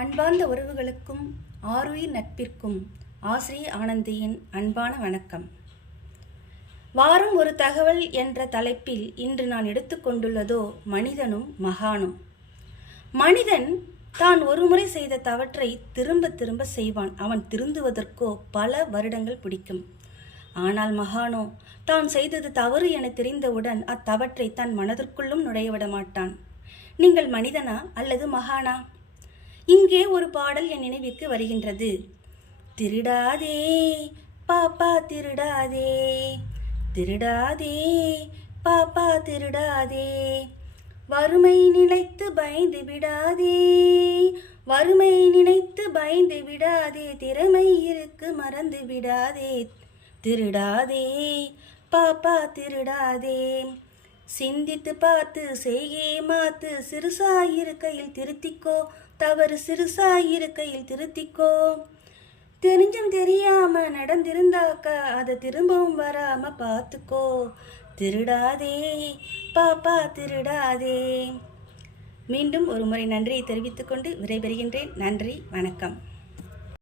அன்பார்ந்த உறவுகளுக்கும் ஆருயிர் நட்பிற்கும் ஆசிரிய ஆனந்தியின் அன்பான வணக்கம். வாரம் ஒரு தகவல் என்ற தலைப்பில் இன்று நான் எடுத்துக்கொண்டுள்ளதோ மனிதனும் மகானும். மனிதன் தான் ஒருமுறை செய்த தவற்றை திரும்ப திரும்ப செய்வான். அவன் திருந்துவதற்கோ பல வருடங்கள் பிடிக்கும். ஆனால் மகானோ தான் செய்தது தவறு என தெரிந்தவுடன் அத்தவற்றை தன் மனதிற்குள்ளும் நுழையவிட மாட்டான். நீங்கள் மனிதனா அல்லது மகானா? இங்கே ஒரு பாடல் என் நினைவிற்கு வருகின்றது. திருடாதே பாப்பா திருடாதே, திருடாதே பாப்பா திருடாதே, வறுமை நினைத்து பயந்து விடாதே, வறுமை நினைத்து பயந்து விடாதே, திறமை இருக்கு மறந்து விடாதே, திருடாதே பாப்பா திருடாதே. சிந்தித்து பார்த்து செய்கையை மாத்து, சிறுசாயிருக்கையில் திருத்திக்கோ, தவறு சிறுசாயிருக்கையில் திருத்திக்கோ. தெரிஞ்சும் தெரியாம நடந்திருந்தாக்கா அதை திரும்பவும் வராம பார்த்துக்கோ, திருடாதே பாப்பா திருடாதே. மீண்டும் ஒரு முறை நன்றியை தெரிவித்துக்கொண்டு விடைபெறுகின்றேன். நன்றி, வணக்கம்.